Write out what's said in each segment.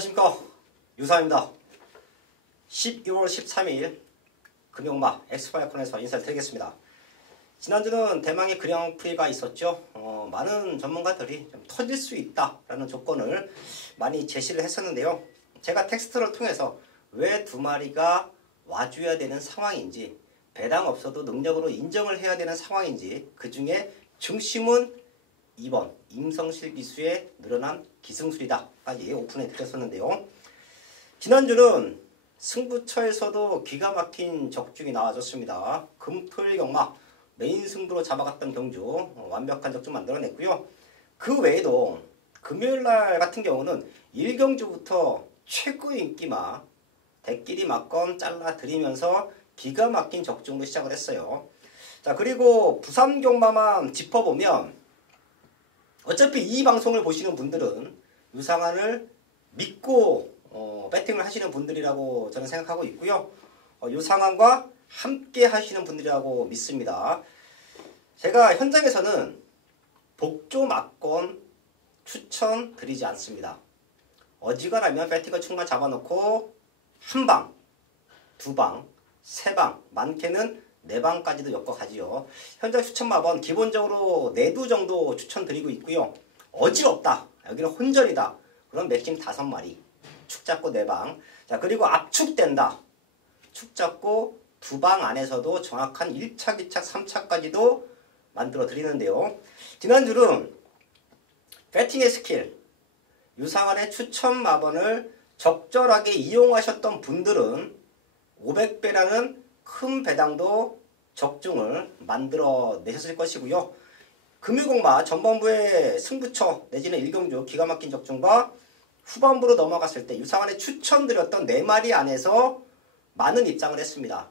안녕하십니까, 유사입니다. 12월 13일 금요마 엑스파이콘에서 인사를 드리겠습니다. 지난주는 대망의 그랑프리가 있었죠. 많은 전문가들이 좀 터질 수 있다라는 조건을 많이 제시를 했었는데요. 제가 텍스트를 통해서 왜 두 마리가 와줘야 되는 상황인지, 배당 없어도 능력으로 인정을 해야 되는 상황인지, 그 중에 중심은 2번 임성실 기수의 늘어난 기승술이다까지 오픈해 드렸었는데요. 지난주는 승부처에서도 기가 막힌 적중이 나와줬습니다. 금토일 경마 메인 승부로 잡아갔던 경주 완벽한 적중 만들어냈고요. 그 외에도 금요일날 같은 경우는 1경주부터 최고의 인기마 대끼리 막건 잘라드리면서 기가 막힌 적중으로 시작을 했어요. 자, 그리고 부산 경마만 짚어보면 어차피 이 방송을 보시는 분들은 유상한을 믿고 배팅을 하시는 분들이라고 저는 생각하고 있고요. 유상한과 함께 하시는 분들이라고 믿습니다. 제가 현장에서는 복조 막건 추천드리지 않습니다. 어지간하면 배팅을 충만 잡아놓고 한 방, 두 방, 세 방, 많게는 4방까지도 엮어가지요. 현장 추천마번 기본적으로 4두 정도 추천드리고 있고요. 어지럽다, 여기는 혼절이다, 그럼 맥심 5마리, 축 잡고 4방. 자, 그리고 압축된다, 축 잡고 2방 안에서도 정확한 1차, 2차, 3차까지도 만들어 드리는데요. 지난주는 배팅의 스킬, 유상한의 추천 마번을 적절하게 이용하셨던 분들은 500배라는 큰 배당도 적중을 만들어 내셨을 것이고요. 금요공마 전반부의 승부처 내지는 1경주 기가 막힌 적중과 후반부로 넘어갔을 때 유상한에 추천드렸던 4마리 안에서 많은 입장을 했습니다.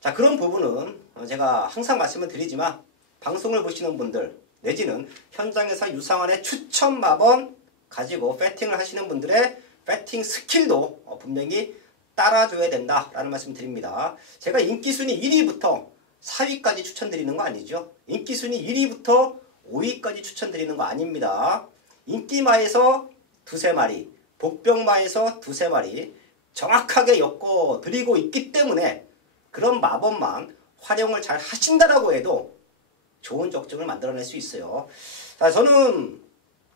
자, 그런 부분은 제가 항상 말씀을 드리지만 방송을 보시는 분들 내지는 현장에서 유상한의 추천 마번 가지고 배팅을 하시는 분들의 배팅 스킬도 분명히 따라줘야 된다라는 말씀 드립니다. 제가 인기순위 1위부터 4위까지 추천드리는 거 아니죠. 인기순위 1위부터 5위까지 추천드리는 거 아닙니다. 인기마에서 2-3마리, 복병마에서 2-3마리 정확하게 엮어드리고 있기 때문에 그런 마법만 활용을 잘 하신다라고 해도 좋은 적중을 만들어낼 수 있어요. 자, 저는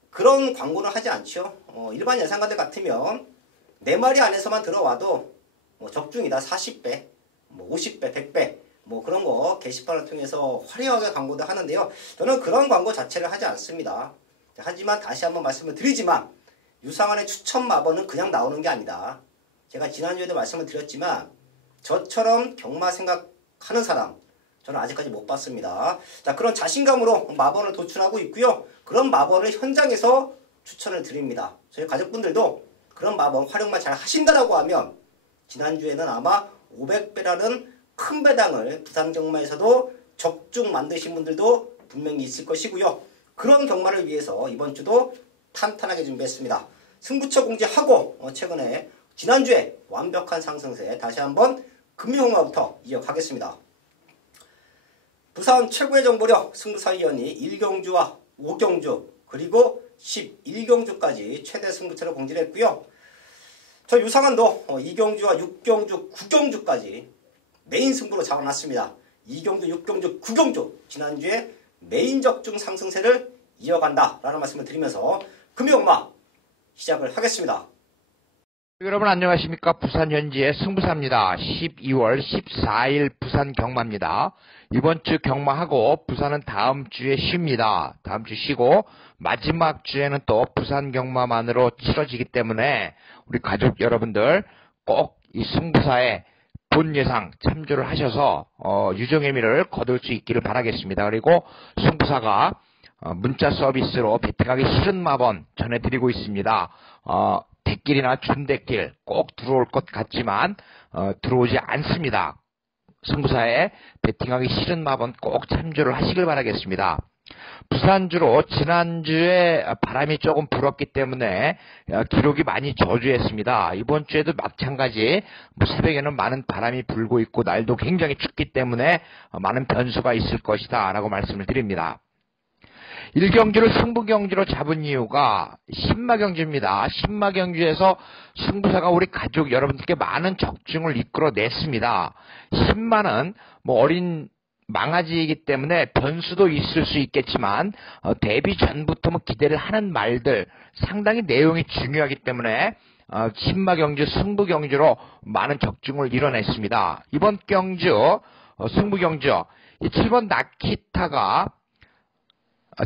그런 광고는 하지 않죠. 일반 예상가들 같으면 4마리 안에서만 들어와도 적중이다 40배, 50배, 100배 그런 거 게시판을 통해서 화려하게 광고도 하는데요. 저는 그런 광고 자체를 하지 않습니다. 하지만 다시 한번 말씀을 드리지만 유상한의 추천 마번은 그냥 나오는 게 아니다. 제가 지난주에도 말씀을 드렸지만 저처럼 경마 생각하는 사람 저는 아직까지 못 봤습니다. 자, 그런 자신감으로 마번을 도출하고 있고요. 그런 마번을 현장에서 추천을 드립니다. 저희 가족분들도 그런 마법 활용만 잘 하신다라고 하면 지난주에는 아마 500배라는 큰 배당을 부산 경마에서도 적중 만드신 분들도 분명히 있을 것이고요. 그런 경마를 위해서 이번 주도 탄탄하게 준비했습니다. 승부처 공지하고 최근에 지난주에 완벽한 상승세 다시 한번 금요홍마부터 이어가겠습니다. 부산 최고의 정보력 승부사위원이 1경주와 5경주 그리고 11경주까지 최대 승부처를 공지를 했고요. 저 유상한도 2경주와 6경주, 9경주까지 메인 승부로 잡아놨습니다. 2경주, 6경주, 9경주 지난주에 메인 적중 상승세를 이어간다 라는 말씀을 드리면서 금요일마 시작을 하겠습니다. 여러분 안녕하십니까. 부산 현지의 승부사입니다. 12월 14일 부산 경마입니다. 이번 주 경마하고 부산은 다음 주에 쉽니다. 다음 주 쉬고 마지막 주에는 또 부산 경마만으로 치러지기 때문에 우리 가족 여러분들 꼭 이 승부사에 본 예상 참조를 하셔서 유종의미를 거둘 수 있기를 바라겠습니다. 그리고 승부사가 문자 서비스로 배팅하기 싫은 마번 전해드리고 있습니다. 대길이나 준대길 꼭 들어올 것 같지만 들어오지 않습니다. 승부사에 배팅하기 싫은 마번 꼭 참조를 하시길 바라겠습니다. 부산주로 지난주에 바람이 조금 불었기 때문에 기록이 많이 저조했습니다. 이번 주에도 마찬가지 새벽에는 많은 바람이 불고 있고 날도 굉장히 춥기 때문에 많은 변수가 있을 것이다 라고 말씀을 드립니다. 1경주를 승부경주로 잡은 이유가 신마경주입니다. 신마경주에서 승부사가 우리 가족 여러분들께 많은 적중을 이끌어냈습니다. 신마는 어린 망아지이기 때문에 변수도 있을 수 있겠지만 데뷔 전부터 기대를 하는 말들 상당히 내용이 중요하기 때문에 신마경주, 승부경주로 많은 적중을 이뤄냈습니다. 이번 경주 승부경주 이 7번 나키타가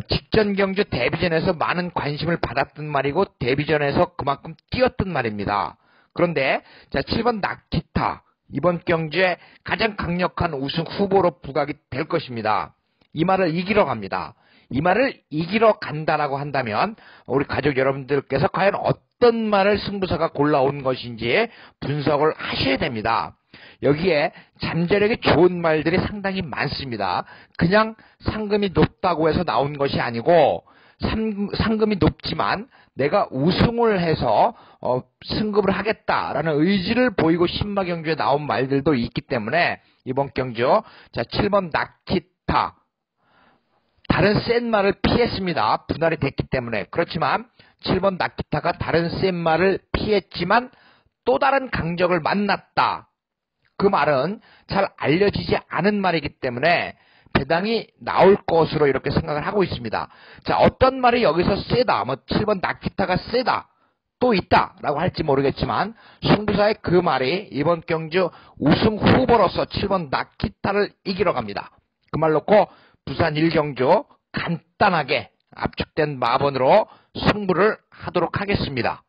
직전 경주 데뷔전에서 많은 관심을 받았던 말이고 데뷔전에서 그만큼 뛰었던 말입니다. 그런데 7번 나키타 이번 경주에 가장 강력한 우승 후보로 부각이 될 것입니다. 이 말을 이기러 갑니다. 이 말을 이기러 간다라고 한다면 우리 가족 여러분들께서 과연 어떤 말을 승부사가 골라온 것인지 분석을 하셔야 됩니다. 여기에 잠재력이 좋은 말들이 상당히 많습니다. 그냥 상금이 높다고 해서 나온 것이 아니고 상금이 높지만 내가 우승을 해서 승급을 하겠다라는 의지를 보이고 신마경주에 나온 말들도 있기 때문에 이번 경주 7번 나키타 다른 센 말을 피했습니다. 분할이 됐기 때문에. 그렇지만 7번 나키타가 다른 센 말을 피했지만 또 다른 강적을 만났다. 그 말은 잘 알려지지 않은 말이기 때문에 배당이 나올 것으로 이렇게 생각을 하고 있습니다. 자, 어떤 말이 여기서 세다, 7번 나키타가 세다, 또 있다 라고 할지 모르겠지만 승부사의 그 말이 이번 경주 우승 후보로서 7번 나키타를 이기러 갑니다. 그 말 놓고 부산 1경주 간단하게 압축된 마번으로 승부를 하도록 하겠습니다.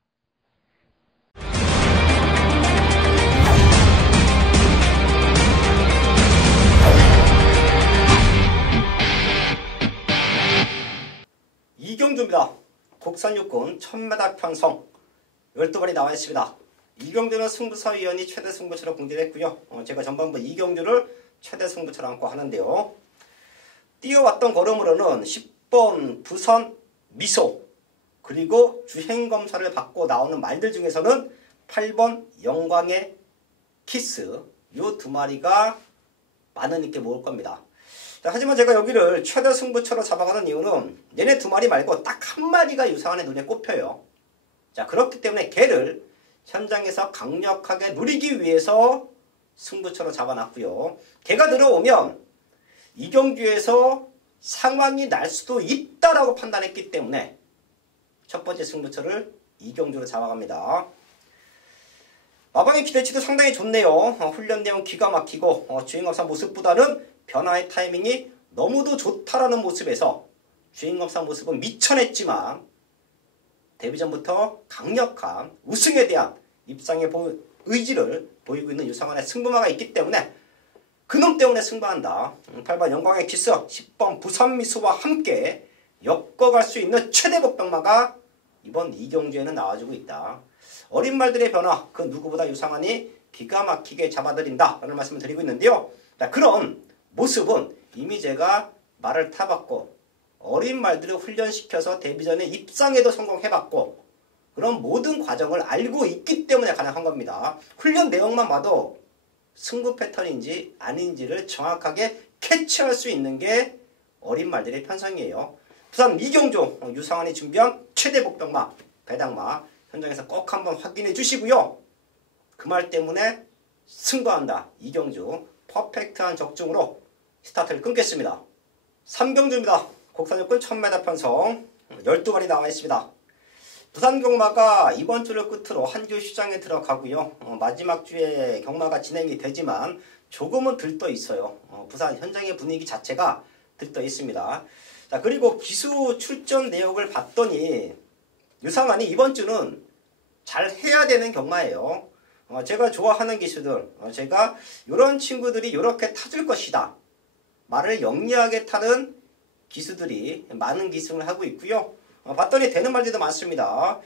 이경주입니다. 국산 육군 1000m 편성 12발이 나와 있습니다. 이경주는 승부사위원이 최대 승부처로 공개를 했고요. 제가 전반부 이경주를 최대 승부처로 안고 하는데요. 뛰어왔던 걸음으로는 10번 부선 미소 그리고 주행검사를 받고 나오는 말들 중에서는 8번 영광의 키스 이 두 마리가 많은 있게 모을 겁니다. 하지만 제가 여기를 최대 승부처로 잡아가는 이유는 얘네 두 마리 말고 딱 한 마리가 유상한의 눈에 꼽혀요. 자, 그렇기 때문에 걔를 현장에서 강력하게 누리기 위해서 승부처로 잡아놨고요. 걔가 들어오면 이경주에서 상황이 날 수도 있다라고 판단했기 때문에 첫 번째 승부처를 이경주로 잡아갑니다. 마방의 기대치도 상당히 좋네요. 훈련 내용 기가 막히고 주행검사 모습보다는 변화의 타이밍이 너무도 좋다라는 모습에서 주행검사 모습은 미천했지만 데뷔전부터 강력한 우승에 대한 입상의 의지를 보이고 있는 유상환의 승부마가 있기 때문에 그놈 때문에 승부한다. 8번 영광의 키스, 10번 부산미수와 함께 엮어갈 수 있는 최대 복병마가 이번 이경주에는 나와주고 있다. 어린 말들의 변화, 그 누구보다 유상환이 기가 막히게 잡아들인다 라는 말씀을 드리고 있는데요. 자, 그런 모습은 이미 제가 말을 타봤고 어린 말들을 훈련시켜서 데뷔전에 입상에도 성공해봤고 그런 모든 과정을 알고 있기 때문에 가능한 겁니다. 훈련 내용만 봐도 승부 패턴인지 아닌지를 정확하게 캐치할 수 있는 게 어린 말들의 편성이에요. 부산 이경주 유상환이 준비한 최대 복병마, 배당마 현장에서 꼭 한번 확인해 주시고요. 그 말 때문에 승부한다. 이경주 퍼펙트한 적중으로 스타트를 끊겠습니다. 3경주입니다. 국산육군 1000m 편성 12발이 나와 있습니다. 부산 경마가 이번 주를 끝으로 한 주 휴장에 들어가고요. 마지막 주에 경마가 진행이 되지만 조금은 들떠 있어요. 부산 현장의 분위기 자체가 들떠 있습니다. 자, 그리고 기수 출전 내역을 봤더니 유상환이 이번 주는 잘 해야 되는 경마예요. 제가 좋아하는 기수들, 제가 이런 친구들이 이렇게 타줄 것이다. 말을 영리하게 타는 기수들이 많은 기승을 하고 있고요. 봤더니 되는 말들도 많습니다.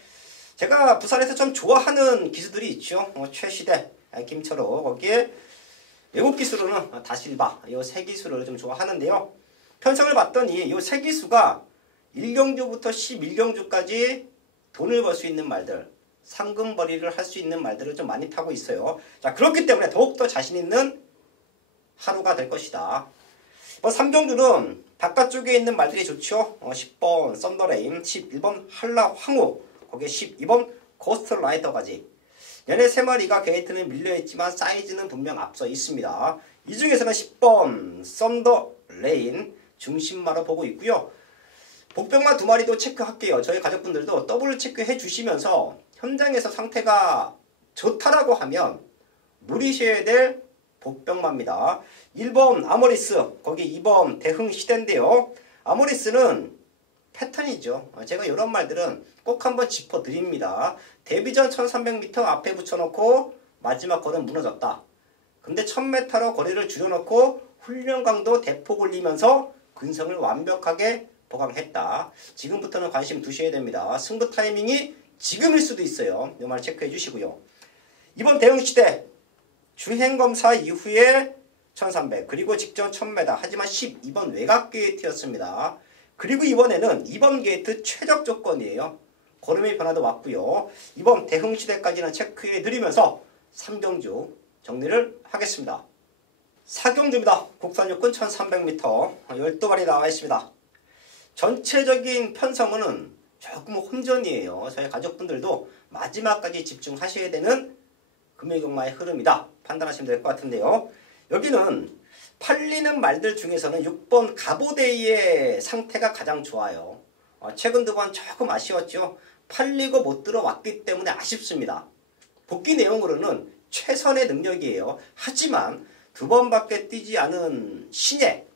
제가 부산에서 좀 좋아하는 기수들이 있죠. 최시대, 김철호, 거기에 외국 기수로는 다실바, 이 세 기수를 좀 좋아하는데요. 편성을 봤더니 이 세 기수가 1경주부터 11경주까지 돈을 벌 수 있는 말들, 상금벌이를 할 수 있는 말들을 좀 많이 타고 있어요. 자, 그렇기 때문에 더욱더 자신 있는 하루가 될 것이다. 3경주는 바깥쪽에 있는 말들이 좋죠. 10번 썬더레인, 11번 한라 황후, 거기에 12번 고스트 라이더까지. 얘네 3마리가 게이트는 밀려있지만 사이즈는 분명 앞서 있습니다. 이 중에서는 10번 썬더레인 중심마로 보고 있고요. 복병마 2마리도 체크할게요. 저희 가족분들도 더블 체크해 주시면서 현장에서 상태가 좋다라고 하면 누리셔야 될 복병마입니다. 1번 아모리스, 거기 2번 대흥시대인데요. 아모리스는 패턴이죠. 제가 이런 말들은 꼭 한번 짚어드립니다. 데뷔전 1300m 앞에 붙여놓고 마지막 거는 무너졌다. 근데 1000m로 거리를 줄여놓고 훈련 강도 대폭 올리면서 근성을 완벽하게 보강했다. 지금부터는 관심 두셔야 됩니다. 승부 타이밍이 지금일 수도 있어요. 이 말 체크해 주시고요. 이번 대흥시대 주행검사 이후에 1300 그리고 직전 1000m 하지만 12번 외곽 게이트였습니다. 그리고 이번에는 2번 게이트 최적 조건이에요. 걸음의 변화도 왔고요. 이번 대흥시대까지는 체크해 드리면서 3경주 정리를 하겠습니다. 4경주입니다. 국산 육군 1300m 12발이 나와 있습니다. 전체적인 편성은 조금 혼전이에요. 저희 가족분들도 마지막까지 집중하셔야 되는 금요경마의 흐름이다. 판단하시면 될 것 같은데요. 여기는 팔리는 말들 중에서는 6번 가보데이의 상태가 가장 좋아요. 최근 2번 조금 아쉬웠죠. 팔리고 못 들어왔기 때문에 아쉽습니다. 복귀 내용으로는 최선의 능력이에요. 하지만 2번밖에 뛰지 않은 신예,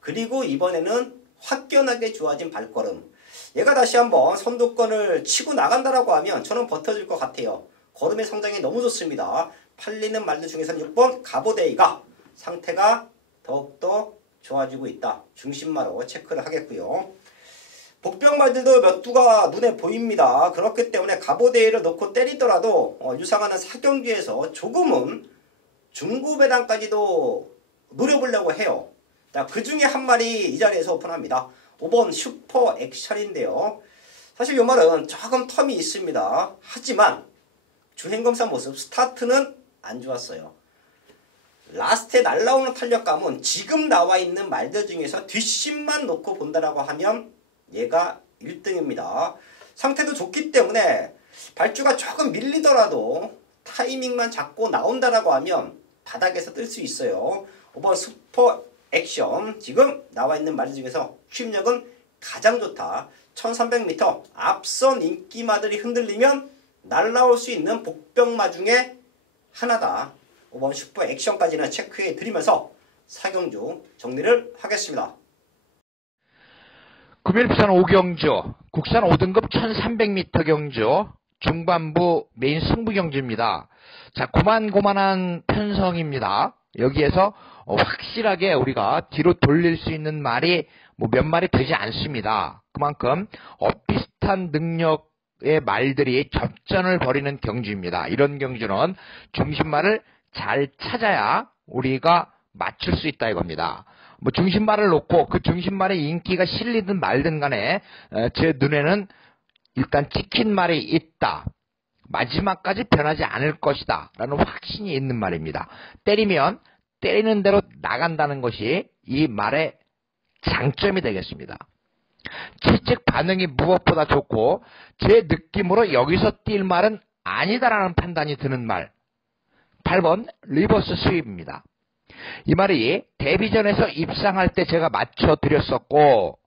그리고 이번에는 확연하게 좋아진 발걸음. 얘가 다시 한번 선두권을 치고 나간다라고 하면 저는 버텨줄 것 같아요. 걸음의 성장이 너무 좋습니다. 팔리는 말들 중에서는 6번 가보데이가 상태가 더욱더 좋아지고 있다. 중심마로 체크를 하겠고요. 복병말들도 몇 두가 눈에 보입니다. 그렇기 때문에 가보데이를 놓고 때리더라도 유상하는 4경기에서 조금은 중고배당까지도 노려보려고 해요. 자, 그 중에 한 마리 이 자리에서 오픈합니다. 5번 슈퍼 액션인데요. 사실 이 말은 조금 텀이 있습니다. 하지만 주행검사 모습 스타트는 안 좋았어요. 라스트에 날라오는 탄력감은 지금 나와 있는 말들 중에서 뒷심만 놓고 본다라고 하면 얘가 1등입니다. 상태도 좋기 때문에 발주가 조금 밀리더라도 타이밍만 잡고 나온다라고 하면 바닥에서 뜰 수 있어요. 5번 슈퍼 액션, 지금 나와 있는 말들 중에서 추임력은 가장 좋다. 1300m 앞선 인기마들이 흔들리면 날라올 수 있는 복병마 중에 하나다. 5번 슈퍼 액션까지는 체크해 드리면서 4경주 정리를 하겠습니다. 금일 부산 5경주, 국산 5등급 1300m 경주, 중반부 메인 승부 경주입니다. 자, 고만고만한 편성입니다. 여기에서 확실하게 우리가 뒤로 돌릴 수 있는 말이 몇 마리 되지 않습니다. 그만큼 비슷한 능력의 말들이 접전을 벌이는 경주입니다. 이런 경주는 중심말을 잘 찾아야 우리가 맞출 수 있다 이겁니다. 중심말을 놓고 그 중심말의 인기가 실리든 말든 간에 제 눈에는 일단 찍힌 말이 있다. 마지막까지 변하지 않을 것이다 라는 확신이 있는 말입니다. 때리면 때리는 대로 나간다는 것이 이 말의 장점이 되겠습니다. 채찍 반응이 무엇보다 좋고 제 느낌으로 여기서 뛸 말은 아니다라는 판단이 드는 말, 8번 리버스 스윕입니다. 이 말이 데뷔전에서 입상할 때 제가 맞춰드렸었고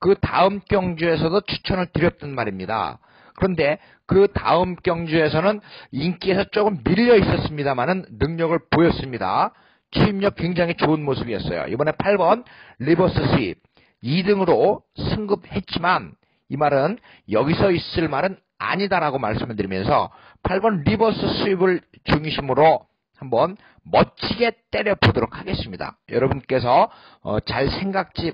그 다음 경주에서도 추천을 드렸던 말입니다. 그런데 그 다음 경주에서는 인기에서 조금 밀려 있었습니다만은 능력을 보였습니다. 추임력 굉장히 좋은 모습이었어요. 이번에 8번 리버스 스윕 2등으로 승급했지만 이 말은 여기서 있을 말은 아니다라고 말씀을 드리면서 8번 리버스 스윕을 중심으로 한번 멋지게 때려보도록 하겠습니다. 여러분께서 잘 생각지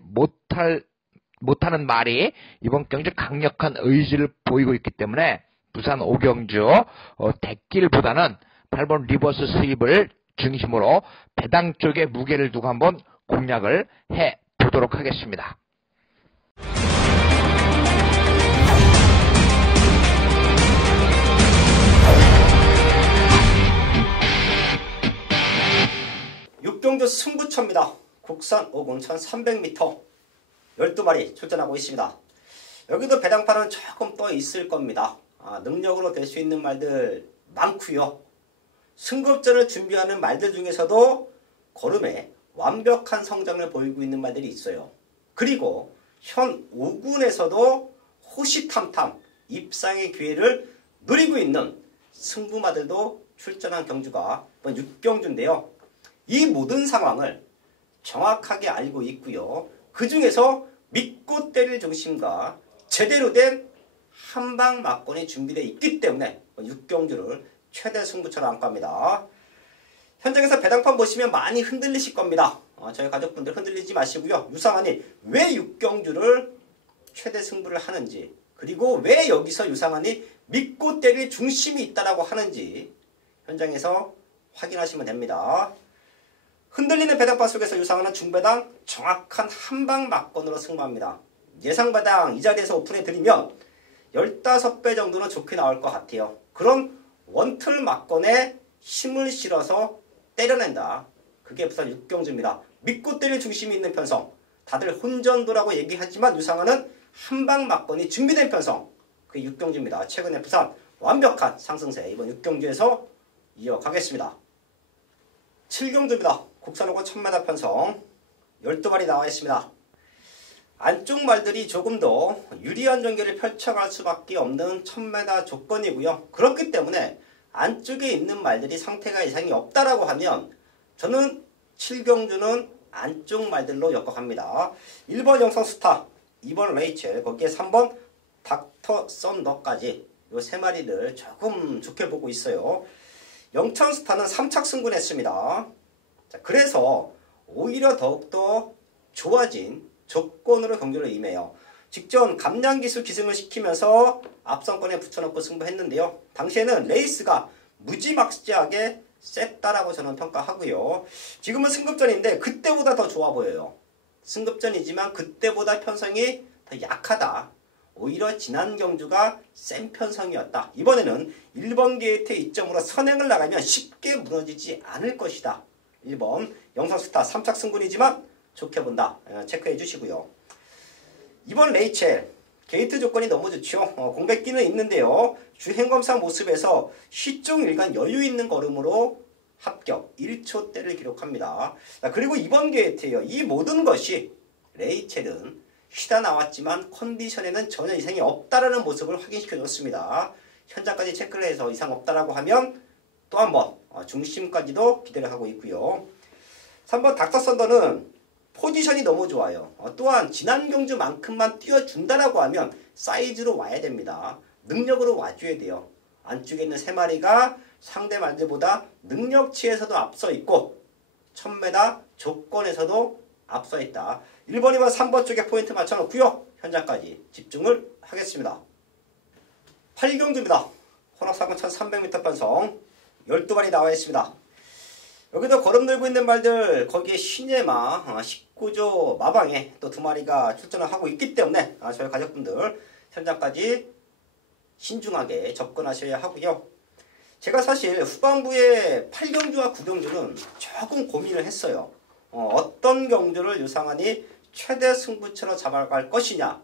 못하는 말이 이번 경주 강력한 의지를 보이고 있기 때문에 부산 5경주 대길보다는 8번 리버스 스윕을 중심으로 배당 쪽에 무게를 두고 한번 공략을 해보도록 하겠습니다. 육경주 승부처입니다. 국산 5군 1300m 12마리 출전하고 있습니다. 여기도 배당판은 조금 떠 있을 겁니다. 능력으로 될 수 있는 말들 많고요. 승급전을 준비하는 말들 중에서도 걸음에 완벽한 성장을 보이고 있는 말들이 있어요. 그리고 현 5군에서도 호시탐탐 입상의 기회를 누리고 있는 승부마들도 출전한 경주가 이번 6경주인데요. 이 모든 상황을 정확하게 알고 있고요. 그 중에서 믿고 때릴 중심과 제대로 된 한방 막권이 준비되어 있기 때문에 6경주를 최대 승부처로 안고 합니다. 현장에서 배당판 보시면 많이 흔들리실 겁니다. 저희 가족분들 흔들리지 마시고요. 유상한이 왜 6경주를 최대 승부를 하는지, 그리고 왜 여기서 유상한이 믿고 때릴 중심이 있다라고 하는지 현장에서 확인하시면 됩니다. 흔들리는 배당판 속에서 유상한은 중배당 정확한 한방 막권으로 승부합니다. 예상 배당 이 자리에서 오픈해 드리면 15배 정도는 좋게 나올 것 같아요. 그런 원틀 막권에 힘을 실어서 때려낸다. 그게 부산 6경주입니다. 믿고 때릴 중심이 있는 편성. 다들 혼전도라고 얘기하지만 유상한은 한방 막권이 준비된 편성. 그게 6경주입니다. 최근에 부산 완벽한 상승세 이번 6경주에서 이어가겠습니다. 7경주입니다. 국산 5군 1000m 편성 12마리 나와 있습니다. 안쪽 말들이 조금 더 유리한 전개를 펼쳐갈 수밖에 없는 1000m 조건이고요. 그렇기 때문에 안쪽에 있는 말들이 상태가 이상이 없다라고 하면 저는 7경주는 안쪽 말들로 엮어갑니다. 1번 영성스타, 2번 레이첼, 거기에 3번 닥터 썬더까지 이 세 마리를 조금 좋게 보고 있어요. 영천스타는 3착 승군했습니다. 자, 그래서 오히려 더욱더 좋아진 조건으로 경주를 임해요. 직전 감량기술 기승을 시키면서 앞선권에 붙여놓고 승부했는데요. 당시에는 레이스가 무지막지하게 셌다라고 저는 평가하고요. 지금은 승급전인데 그때보다 더 좋아 보여요. 승급전이지만 그때보다 편성이 더 약하다. 오히려 지난 경주가 센 편성이었다. 이번에는 1번 게이트의 이점으로 선행을 나가면 쉽게 무너지지 않을 것이다. 1번 영성스타 3착 승군이지만 좋게 본다. 체크해 주시고요. 2번 레이첼 게이트 조건이 너무 좋죠. 공백기는 있는데요. 주행검사 모습에서 시종일관 여유 있는 걸음으로 합격 1초대를 기록합니다. 그리고 2번 게이트예요. 이 모든 것이 레이첼은 쉬다 나왔지만 컨디션에는 전혀 이상이 없다라는 모습을 확인시켜 줬습니다. 현장까지 체크를 해서 이상 없다라고 하면 또 한번 중심까지도 기대를 하고 있고요. 3번 닥터 썬더는 포지션이 너무 좋아요. 또한 지난 경주만큼만 뛰어준다라고 하면 사이즈로 와야 됩니다. 능력으로 와줘야 돼요. 안쪽에 있는 세 마리가 상대 말들보다 능력치에서도 앞서 있고 1000m 조건에서도 앞서 있다. 1번, 2번, 3번 쪽에 포인트 맞춰놓고요. 현장까지 집중을 하겠습니다. 8경주입니다. 혼합사군 1300m 편성 12마리 나와 있습니다. 여기도 걸음 들고 있는 말들 거기에 신예마 19조 마방에 또 2마리가 출전을 하고 있기 때문에 저희 가족분들 현장까지 신중하게 접근하셔야 하고요. 제가 사실 후반부에 8경주와 9경주는 조금 고민을 했어요. 어떤 경주를 유상한이 최대 승부처로 잡아갈 것이냐.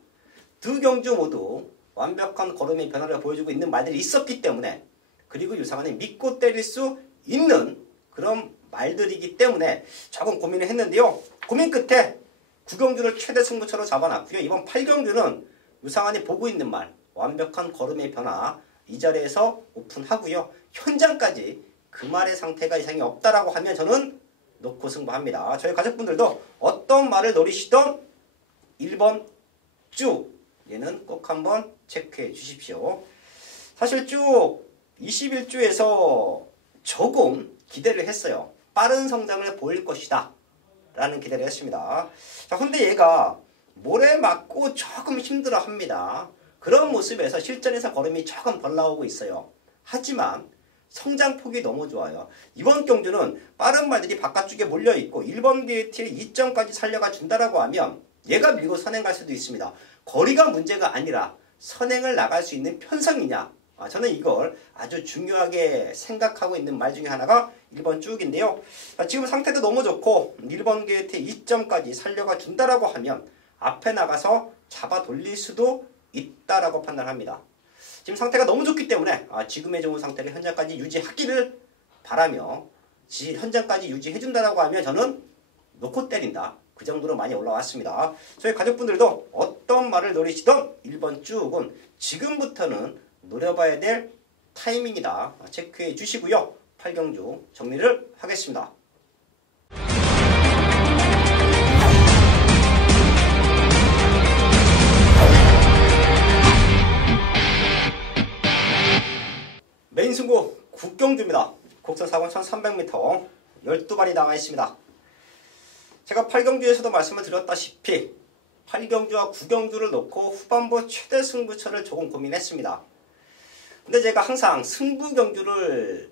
두 경주 모두 완벽한 걸음의 변화를 보여주고 있는 말들이 있었기 때문에, 그리고 유상한이 믿고 때릴 수 있는 그런 말들이기 때문에 조금 고민을 했는데요. 고민 끝에 9경주를 최대 승부처로 잡아놨고요. 이번 8경주는 유상한이 보고 있는 말, 완벽한 걸음의 변화 이 자리에서 오픈하고요. 현장까지 그 말의 상태가 이상이 없다라고 하면 저는 놓고 승부합니다. 저희 가족분들도 어떤 말을 노리시던 1번 쭉 얘는 꼭 한번 체크해 주십시오. 사실 쭉 21주에서 조금 기대를 했어요. 빠른 성장을 보일 것이다 라는 기대를 했습니다. 자, 근데 얘가 모래 맞고 조금 힘들어 합니다. 그런 모습에서 실전에서 걸음이 조금 덜 나오고 있어요. 하지만 성장폭이 너무 좋아요. 이번 경주는 빠른 말들이 바깥쪽에 몰려있고 1번 게이트에 2점까지 살려가 준다라고 하면 얘가 밀고 선행 갈 수도 있습니다. 거리가 문제가 아니라 선행을 나갈 수 있는 편성이냐, 저는 이걸 아주 중요하게 생각하고 있는 말 중에 하나가 1번 쭉인데요. 지금 상태도 너무 좋고 1번 게이트 2점까지 살려가 준다라고 하면 앞에 나가서 잡아 돌릴 수도 있다라고 판단합니다. 지금 상태가 너무 좋기 때문에 지금의 좋은 상태를 현장까지 유지하기를 바라며 현장까지 유지해준다라고 하면 저는 놓고 때린다. 그 정도로 많이 올라왔습니다. 저희 가족분들도 어떤 말을 노리시던 1번 쭉은 지금부터는 노려봐야 될 타이밍이다. 체크해 주시고요. 8경주 정리를 하겠습니다. 메인 승부 9경주입니다. 곡선 4번 1300m 12발이 나와 있습니다. 제가 8경주에서도 말씀을 드렸다시피 8경주와 9경주를 놓고 후반부 최대 승부처를 조금 고민했습니다. 근데 제가 항상 승부 경주를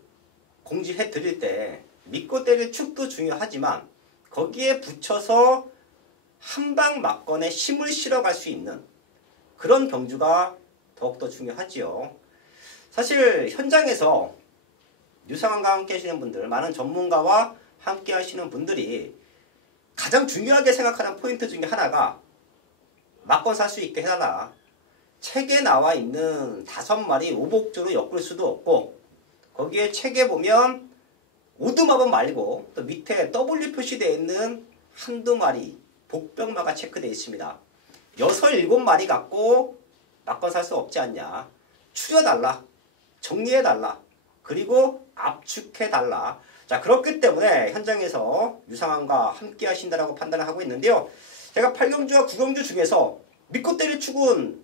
공지해 드릴 때 믿고 때릴 축도 중요하지만 거기에 붙여서 한방 막건에 힘을 실어갈 수 있는 그런 경주가 더욱더 중요하지요. 사실 현장에서 유상환과 함께 하시는 분들, 많은 전문가와 함께 하시는 분들이 가장 중요하게 생각하는 포인트 중에 하나가 막건 살 수 있게 해달라. 책에 나와 있는 5마리 오복조로 엮을 수도 없고 거기에 책에 보면 오두마법 말고 또 밑에 W 표시되어 있는 한두 마리 복병마가 체크되어 있습니다. 6, 7마리 갖고 막건 살 수 없지 않냐. 추려달라. 정리해달라. 그리고 압축해달라. 자, 그렇기 때문에 현장에서 유상환과 함께 하신다라고 판단을 하고 있는데요. 제가 8경주와 9경주 중에서 믿고 때릴 축은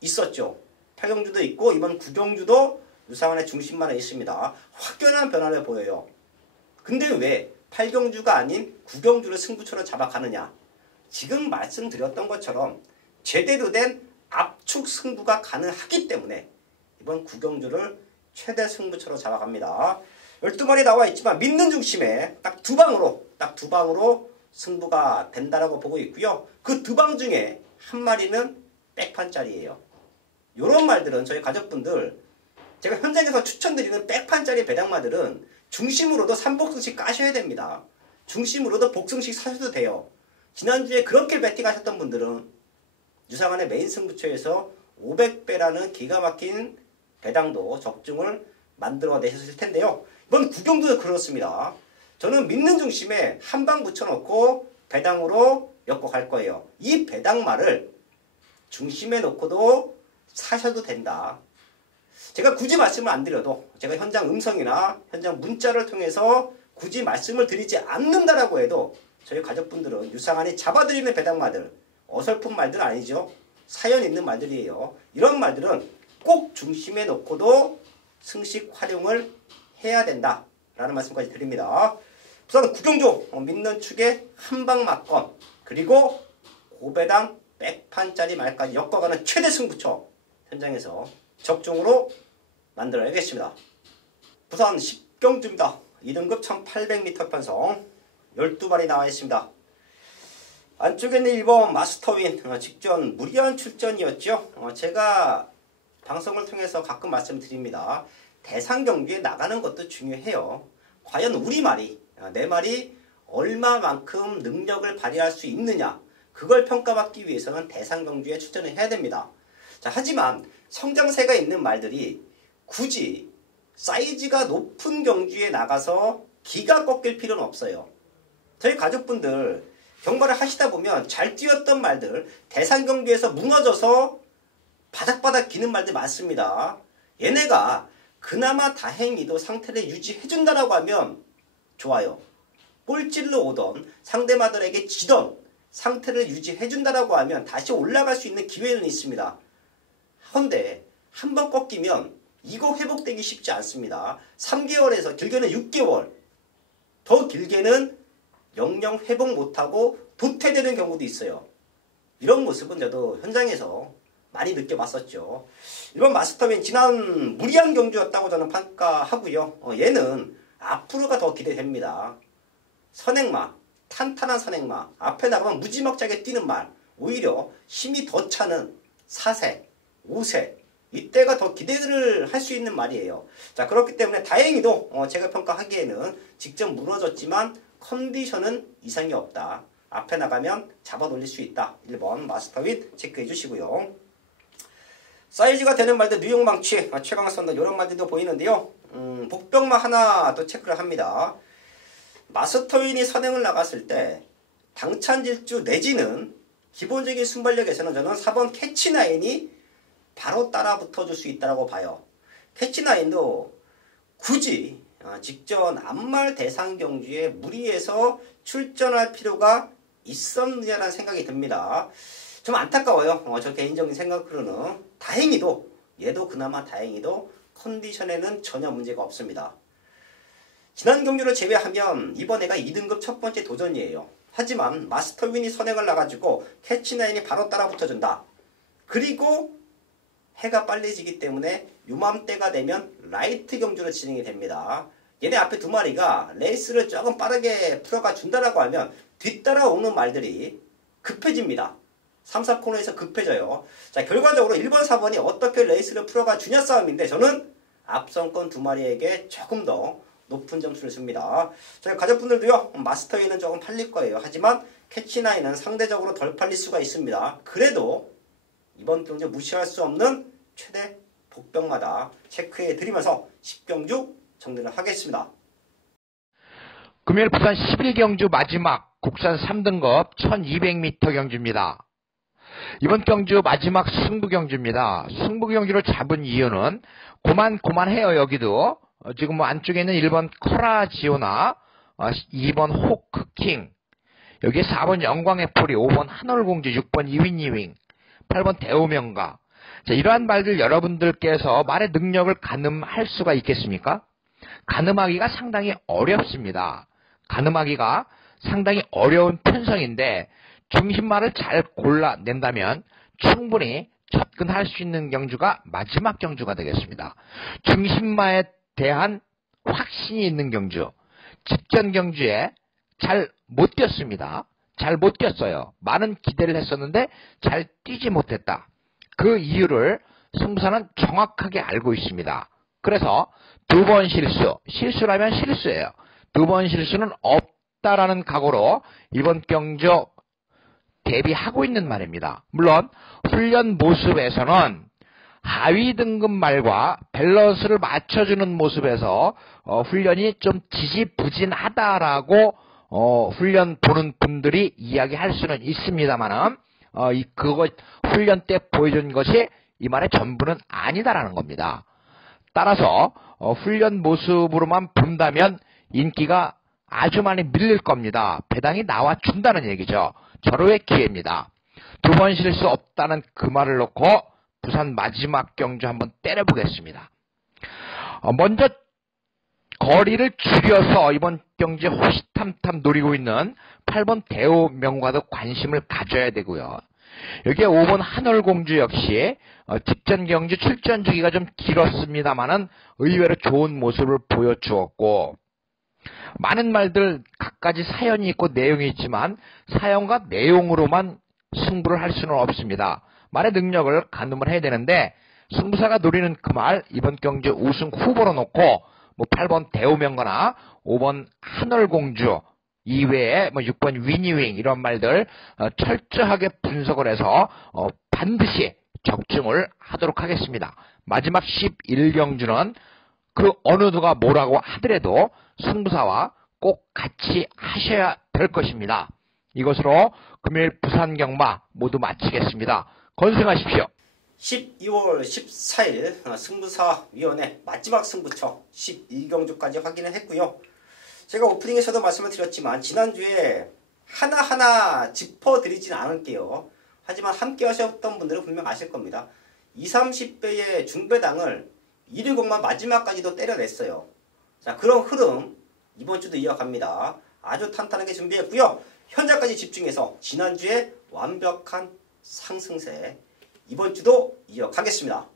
있었죠. 8경주도 있고 이번 9경주도 유상환의 중심만에 있습니다. 확연한 변화를 보여요. 근데 왜 8경주가 아닌 9경주를 승부처로 잡아가느냐. 지금 말씀드렸던 것처럼 제대로 된 압축 승부가 가능하기 때문에 이번 9경주를 최대 승부처로 잡아갑니다. 12마리 나와 있지만 믿는 중심에 딱 두 방으로 승부가 된다라고 보고 있고요. 그 두 방 중에 한 마리는 백판짜리예요. 이런 말들은 저희 가족분들 제가 현장에서 추천드리는 백판짜리 배당마들은 중심으로도 3복승씩 까셔야 됩니다. 중심으로도 복승씩 사셔도 돼요. 지난주에 그렇게 배팅하셨던 분들은 유상환의 메인 승부처에서 500배라는 기가 막힌 배당도 적중을 만들어내셨을 텐데요. 이번 9경주도 그렇습니다. 저는 믿는 중심에 한 방 붙여놓고 배당으로 엮어 갈 거예요. 이 배당말을 중심에 놓고도 사셔도 된다. 제가 굳이 말씀을 안 드려도 제가 현장 음성이나 현장 문자를 통해서 굳이 말씀을 드리지 않는다라고 해도 저희 가족분들은 유상환이 잡아드리는 배당말들, 어설픈 말들 아니죠. 사연 있는 말들이에요. 이런 말들은 꼭 중심에 놓고도 승식 활용을 해야 된다라는 말씀까지 드립니다. 우선 9경주 믿는 축에 한방 막건 그리고 고배당 백판짜리 말까지 엮어가는 최대 승부처 현장에서 적중으로 만들어야겠습니다. 부산 10경주입니다. 2등급 1800m 편성 12발이 나와 있습니다. 안쪽에는 1번 마스터윈 직전 무리한 출전이었죠. 제가 방송을 통해서 가끔 말씀드립니다. 대상 경기에 나가는 것도 중요해요. 과연 우리 말이, 내 말이 얼마만큼 능력을 발휘할 수 있느냐 그걸 평가받기 위해서는 대상 경기에 출전을 해야 됩니다. 자, 하지만 성장세가 있는 말들이 굳이 사이즈가 높은 경주에 나가서 기가 꺾일 필요는 없어요. 저희 가족분들 경마를 하시다 보면 잘 뛰었던 말들 대상 경기에서 무너져서 바닥바닥 기는 말들 많습니다. 얘네가 그나마 다행히도 상태를 유지해준다라고 하면 좋아요. 꼴찌로 오던 상대마들에게 지던 상태를 유지해준다라고 하면 다시 올라갈 수 있는 기회는 있습니다. 그런데 한번 꺾이면 이거 회복되기 쉽지 않습니다. 3개월에서 길게는 6개월, 더 길게는 영영 회복 못하고 도태되는 경우도 있어요. 이런 모습은 저도 현장에서 많이 느껴봤었죠. 이번 마스터윈 지난 무리한 경주였다고 저는 평가하고요. 얘는 앞으로가 더 기대됩니다. 선행마, 탄탄한 선행마, 앞에 나가면 무지막지하게 뛰는 말, 오히려 힘이 더 차는 4세, 5세 이때가 더 기대를 할 수 있는 말이에요. 자, 그렇기 때문에 다행히도 제가 평가하기에는 직접 무너졌지만 컨디션은 이상이 없다. 앞에 나가면 잡아 돌릴 수 있다. 1번 마스터윗 체크해 주시고요. 사이즈가 되는 말들 뉴욕 망치, 최강 썬더 이런 말들도 보이는데요. 복병마 하나 또 체크를 합니다. 마스터윈이 선행을 나갔을 때 당찬질주 내지는 기본적인 순발력에서는 저는 4번 캐치나인이 바로 따라 붙어줄 수 있다고 봐요. 캐치나인도 굳이 직전 암말 대상 경주에 무리해서 출전할 필요가 있었느냐라는 생각이 듭니다. 좀 안타까워요. 저 개인적인 생각으로는. 다행히도 얘도 그나마 다행히도 컨디션에는 전혀 문제가 없습니다. 지난 경주를 제외하면 이번 해가 2등급 첫 번째 도전이에요. 하지만 마스터윈이 선행을 나가지고 캐치나인이 바로 따라 붙어준다. 그리고 해가 빨리 지기 때문에 요맘때가 되면 라이트 경주로 진행이 됩니다. 얘네 앞에 두 마리가 레이스를 조금 빠르게 풀어가 준다라고 하면 뒤따라오는 말들이 급해집니다. 3, 4코너에서 급해져요. 자, 결과적으로 1번, 4번이 어떻게 레이스를 풀어가 주냐 싸움인데 저는 앞선권 두 마리에게 조금 더 높은 점수를 줍니다. 저희 가족분들도요, 마스터위는 조금 팔릴 거예요. 하지만 캐치나인은 상대적으로 덜 팔릴 수가 있습니다. 그래도 이번 경주 무시할 수 없는 최대 복병마다 체크해 드리면서 10경주 정리를 하겠습니다. 금요일 부산 11경주 마지막 국산 3등급 1200m 경주입니다. 이번 경주 마지막 승부 경주입니다. 승부 경주를 잡은 이유는 고만해요. 여기도 지금 뭐 안쪽에 있는 1번 커라지오나 2번 호크킹, 여기에 4번 영광의 포리, 5번 한월공주, 6번 이윈이윙, 8번 대오명가. 자, 이러한 말들 여러분들께서 말의 능력을 가늠할 수가 있겠습니까? 가늠하기가 상당히 어렵습니다. 가늠하기가 상당히 어려운 편성인데 중심말을 잘 골라낸다면 충분히 접근할 수 있는 경주가 마지막 경주가 되겠습니다. 중심말에 대한 확신이 있는 경주. 직전 경주에 잘 못 뛰었습니다. 잘 못 뛰었어요. 많은 기대를 했었는데 잘 뛰지 못했다. 그 이유를 승부사는 정확하게 알고 있습니다. 그래서 두 번 실수라면 실수예요. 두 번 실수는 없다라는 각오로 이번 경주 대비하고 있는 말입니다. 물론 훈련 모습에서는 하위 등급 말과 밸런스를 맞춰주는 모습에서 훈련이 좀 지지부진하다라고 훈련 보는 분들이 이야기할 수는 있습니다만은 그거 훈련 때 보여준 것이 이 말의 전부는 아니다라는 겁니다. 따라서 훈련 모습으로만 본다면 인기가 아주 많이 밀릴 겁니다. 배당이 나와준다는 얘기죠. 절호의 기회입니다. 두 번 실수 없다는 그 말을 놓고 부산 마지막 경주 한번 때려보겠습니다. 먼저 거리를 줄여서 이번 경주에 호시탐탐 노리고 있는 8번 대오명과도 관심을 가져야 되고요. 여기에 5번 한월공주 역시 직전 경주 출전 주기가 좀 길었습니다만은 의외로 좋은 모습을 보여주었고, 많은 말들 각가지 사연이 있고 내용이 있지만 사연과 내용으로만 승부를 할 수는 없습니다. 말의 능력을 가늠을 해야 되는데 승부사가 노리는 그 말 이번 경주 우승 후보로 놓고 뭐 8번 대오명거나 5번 한월공주 이외에 뭐 6번 위니윙 이런 말들 철저하게 분석을 해서 반드시 적중을 하도록 하겠습니다. 마지막 11경주는 그 어느 누가 뭐라고 하더라도 승부사와 꼭 같이 하셔야 될 것입니다. 이것으로 금요일 부산 경마 모두 마치겠습니다. 건승하십시오. 12월 14일 승부사위원회 마지막 승부처 11경주까지 확인을 했고요. 제가 오프닝에서도 말씀을 드렸지만 지난주에 하나하나 짚어드리진 않을게요. 하지만 함께 하셨던 분들은 분명 아실 겁니다. 20, 30배의 중배당을 1위공만 마지막까지도 때려냈어요. 자, 그런 흐름 이번 주도 이어갑니다. 아주 탄탄하게 준비했고요. 현재까지 집중해서 지난주에 완벽한 상승세 이번 주도 이어가겠습니다.